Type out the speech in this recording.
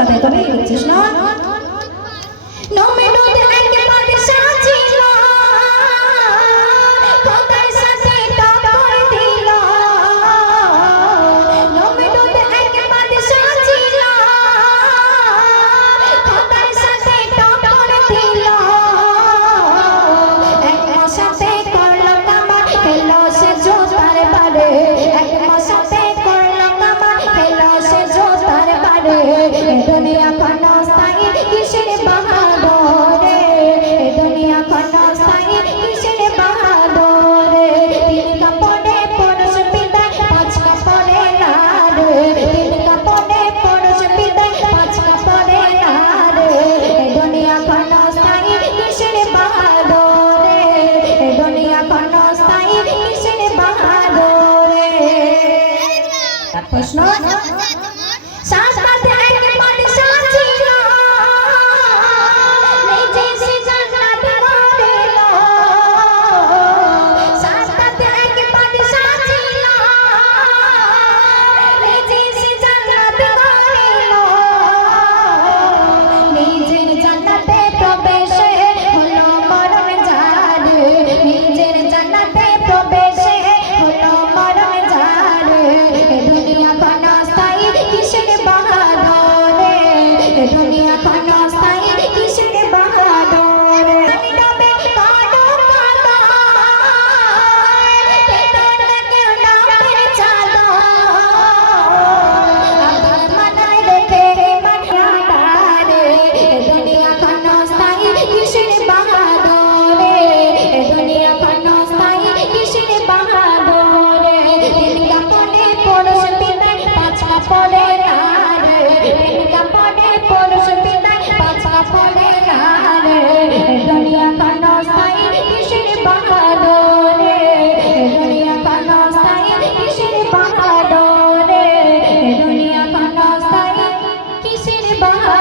কথা তবে কৃষ্ণ নমে নদে আইকে পাতে সাজিল খোদার সাথে টক্কর দিল নমে নদে আইকে পাতে সাজিল খোদার সাথে টক্কর দিল এক মশাতে করলো কামা খেলো সে জোতার পারে এক মশাতে করলো কামা খেলো সে জোতার পারে দুনিয়া ক্ষণস্থায়ী কিসের বাহাদুরে দুনিয়া ক্ষণস্থায়ী কিসের বাহাদুরে তিন কাপড়ে পরশ পিতায় পাঁচ কাপড়ে নারে তিন কাপড়ে পরশ পিতায় পাঁচ কাপড়ে নারে দুনিয়া ক্ষণস্থায়ী কিসের বাহাদুরে দুনিয়া ক্ষণস্থায়ী কিসের বাহাদুরে প্রশ্ন শাস্ত্রে আইকে পাতে সাজিল নিজে সে জান্নাত করিল শাস্ত্রে আইকে পাতে সাজিল নিজে সে জান্নাত করিল নিজের জান্নাতে প্রবেশে হলো মরণ জারে নিজের জান্নাতে প্রবেশে হলো মরণ জারে দুনিয়া ক্ষণস্থায়ী কিসের বাহাদুরে দুনিয়া ক্ষণস্থায়ী কিসের বাহাদুরে নবে কাডো কাদা তেতর কেউ নামের চাঁদা আবার মানায় রেখে মানাডারে দুনিয়া ক্ষণস্থায়ী কিসের বাহাদুরে দুনিয়া ক্ষণস্থায়ী কিসের বাহাদুরে তিন কাপড়ে পরশ পিতায় পাঁচ কাপড়ে নারে তিন কাপড়ে পরশ পিতায় পাঁচ কাপড়ে নারে দুনিয়া ক্ষণস্থায়ী কিসের বাহাদুরে দুনিয়া ক্ষণস্থায়ী কিসের বাহাদুরে দুনিয়া ক্ষণস্থায়ী কিসের বাহাদুরে